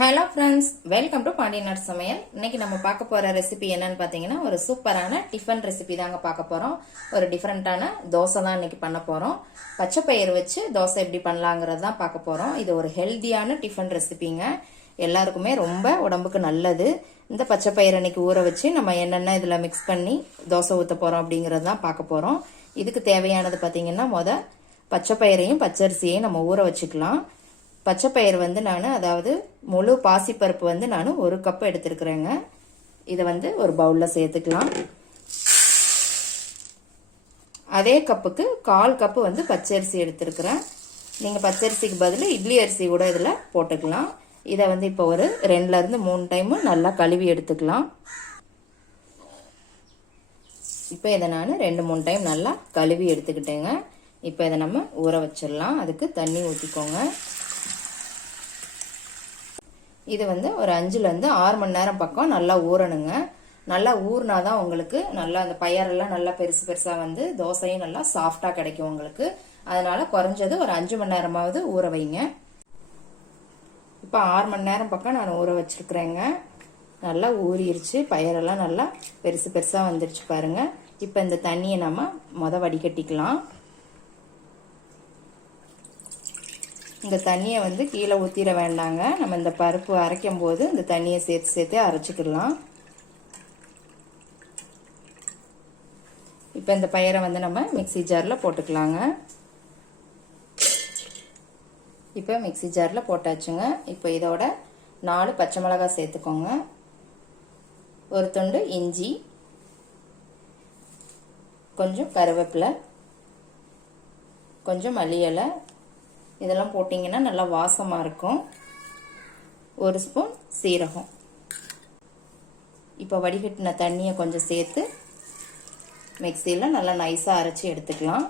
Hello friends, welcome to Pandiyanadu சமையல். இன்னைக்கு நம்ம பார்க்க போற ரெசிபி என்னன்னு பார்த்தீங்கன்னா, ஒரு சூப்பரான டிஃபன் ரெசிபி தாங்க பார்க்க போறோம். ஒரு டிஃப்ரெண்டான தோசை தான் இன்னைக்கு பண்ண போறோம். பச்சை பயிறு வச்சு தோசை எப்படி பண்ணலாங்கிறது தான் பார்க்க போறோம். இது ஒரு ஹெல்தியான டிஃபன் ரெசிபிங்க. எல்லாருக்குமே ரொம்ப உடம்புக்கு நல்லது. இந்த பச்சை பயிறு இன்னைக்கு ஊற வச்சு நம்ம என்னென்ன இதில் மிக்ஸ் பண்ணி தோசை ஊற்ற போறோம் அப்படிங்கிறது தான் பார்க்க போறோம். இதுக்கு தேவையானது பார்த்தீங்கன்னா, பச்சை பயிரையும் பச்சரிசியையும் நம்ம ஊற வச்சுக்கலாம். பச்சை பயிர் நான் அதாவது முழு பாசிப்பருப்பு நான் 1 கப் எடுத்துருக்குறேங்க. இதை ஒரு பவுலில் சேர்த்துக்கலாம். அதே கப்புக்கு 1/4 கப்பு பச்சரிசி எடுத்துருக்குறேன். நீங்கள் பச்சரிசிக்கு பதில் இட்லி அரிசி கூட இதில் போட்டுக்கலாம். இதை இப்போ ஒரு 2லேருந்து 3 டைமு நல்லா கழுவி எடுத்துக்கலாம். இப்போ இதை நான் 2-3 டைம் நல்லா கழுவி எடுத்துக்கிட்டேங்க. இப்போ இதை நம்ம ஊற வச்சிடலாம். அதுக்கு தண்ணி ஊற்றிக்கோங்க. இது ஒரு 5லேருந்து 6 மணி நேரம் பக்கம் நல்லா ஊறணுங்க. நல்லா ஊறினாதான் உங்களுக்கு நல்லா அந்த பயரெல்லாம் நல்லா பெருசு பெருசாக தோசையும் நல்லா சாஃப்டாக கிடைக்கும் உங்களுக்கு. அதனால குறைஞ்சது ஒரு 5 மணி நேரமாவது ஊற வைங்க. இப்போ 6 மணி நேரம் பக்கம் நான் ஊற வச்சிருக்கிறேங்க. நல்லா ஊறிடுச்சு. பயரெல்லாம் நல்லா பெருசு பெருசாக வந்துருச்சு பாருங்க. இப்போ இந்த தண்ணியை நம்ம வடிகட்டிக்கலாம். இந்த தண்ணியை கீழே ஊற்றிட வேண்டாங்க. நம்ம இந்த பருப்பு அரைக்கும் போது இந்த தண்ணியை சேர்த்து அரைச்சிக்கலாம். இப்போ இந்த பயிரை நம்ம மிக்ஸி ஜாரில் போட்டுக்கலாங்க. இப்போ மிக்ஸி ஜாரில் போட்டாச்சுங்க. இப்போ இதோட 4 பச்சை மிளகாய் சேர்த்துக்கோங்க. ஒரு துண்டு இஞ்சி, கொஞ்சம் கருவேப்பிலை, கொஞ்சம் மல்லி இலை, இதெல்லாம் போட்டிங்கன்னா நல்லா வாசமாக இருக்கும். 1 ஸ்பூன் சீரகம். இப்போ வடிகட்டின தண்ணியை கொஞ்சம் சேர்த்து மிக்சியில் நல்லா நைஸாக அரைச்சி எடுத்துக்கலாம்.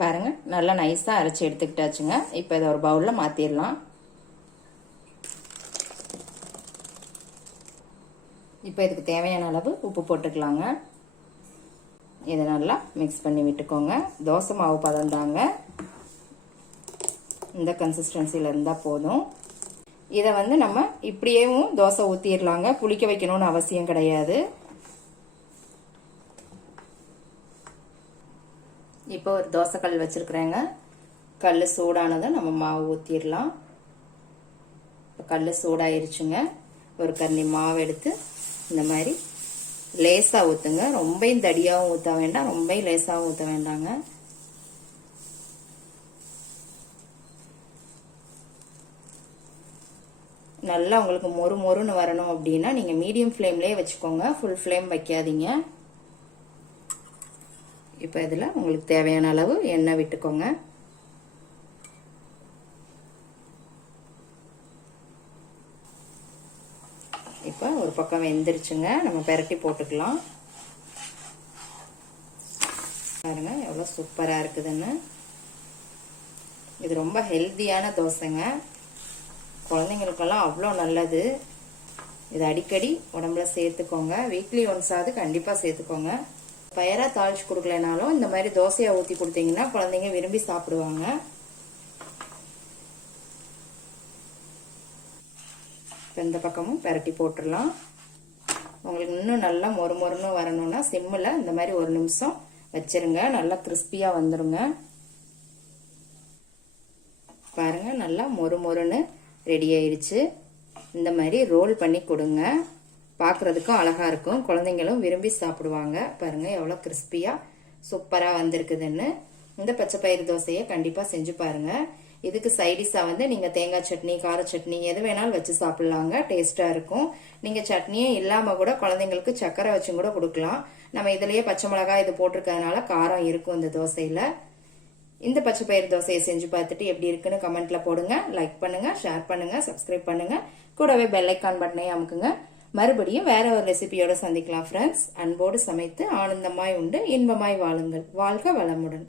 பாருங்கள், நல்லா நைஸாக அரைச்சி எடுத்துக்கிட்டாச்சுங்க. இப்போ இதை ஒரு பவுலில் மாற்றிடலாம். இப்போ இதுக்கு தேவையான அளவு உப்பு போட்டுக்கலாங்க. இதை நல்லா மிக்ஸ் பண்ணி விட்டுக்கோங்க. தோசை மாவு பதம் தாங்க. இந்த கன்சிஸ்டன்சியில் இருந்தால் போதும். இதை நம்ம இப்படியேவும் தோசை ஊற்றிடலாங்க. புளிக்க வைக்கணும்னு அவசியம் கிடையாது. இப்போ ஒரு தோசை கல் வச்சிருக்கிறேங்க. கல் சூடானதை நம்ம மாவு ஊற்றிடலாம். கல் சூடாயிருச்சுங்க. ஒரு கரண்டி மாவு எடுத்து இந்த மாதிரி லேசாக ஊற்றுங்க. ரொம்பவும் தடியாகவும் ஊற்ற வேண்டாம், ரொம்ப லேசாகவும் ஊற்ற வேண்டாங்க. நல்லா உங்களுக்கு மொறு மொறுன்னு வரணும் அப்படின்னா நீங்கள் மீடியம் ஃப்ளேம்லேயே வச்சுக்கோங்க. ஃபுல் ஃப்ளேம் வைக்காதீங்க. இப்போ இதில் உங்களுக்கு தேவையான அளவு எண்ணெய் விட்டுக்கோங்க. இப்போ ஒரு பக்கம் வெந்துருச்சுங்க. நம்ம பெரட்டி போட்டுக்கலாம். பாருங்க எவ்வளோ சூப்பராக இருக்குதுன்னு. இது ரொம்ப ஹெல்த்தியான தோசைங்க. குழந்தைங்களுக்கெல்லாம் அவ்வளோ நல்லது. இது அடிக்கடி உடம்புல சேர்த்துக்கோங்க. வீக்லி ஒன்ஸாவது கண்டிப்பாக சேர்த்துக்கோங்க. பயராக தாளிச்சு கொடுக்கலனாலும் இந்த மாதிரி தோசையை ஊற்றி கொடுத்தீங்கன்னா குழந்தைங்க விரும்பி சாப்பிடுவாங்க. இந்த பக்கமும் பெரட்டி போட்டுடலாம். உங்களுக்கு இன்னும் நல்லா மொறு மொறுன்னு வரணும்னா சிம்மில் இந்த மாதிரி 1 நிமிஷம் வச்சிருங்க. நல்லா கிறிஸ்பியாக வந்துடுங்க. பாருங்க, நல்லா மொறு மொறுன்னு ரெடி ஆயிடுச்சு. இந்த மாதிரி ரோல் பண்ணி கொடுங்க. பார்க்குறதுக்கும் அழகாக இருக்கும். குழந்தைங்களும் விரும்பி சாப்பிடுவாங்க. பாருங்கள் எவ்வளோ கிறிஸ்பியாக சூப்பராக வந்திருக்குதுன்னு. இந்த பச்சை பயிறு தோசையை கண்டிப்பாக செஞ்சு பாருங்கள். இதுக்கு சைடிஷாக நீங்கள் தேங்காய் சட்னி, கார சட்னி எது வேணாலும் வச்சு சாப்பிட்லாங்க. டேஸ்ட்டாக இருக்கும். நீங்கள் சட்னியே இல்லாமல் கூட குழந்தைங்களுக்கு சக்கரை வச்சும் கூட கொடுக்கலாம். நம்ம இதுலேயே பச்சை மிளகாய் இது போட்டிருக்கிறதுனால காரம் இருக்கும் இந்த தோசையில். இந்த பச்சை பயிறு தோசையை செஞ்சு பார்த்துட்டு எப்படி இருக்குன்னு கமெண்ட்ல போடுங்க. லைக் பண்ணுங்க, ஷேர் பண்ணுங்க, சப்ஸ்கிரைப் பண்ணுங்க. கூடவே பெல் ஐக்கான் பட்டனையும் அமுக்குங்க. மறுபடியும் வேற ஒரு ரெசிபியோட சந்திக்கலாம் ஃப்ரெண்ட்ஸ். அன்போடு சமைத்து ஆனந்தமாய் உண்டு இன்பமாய் வாழுங்கள். வாழ்க வளமுடன்.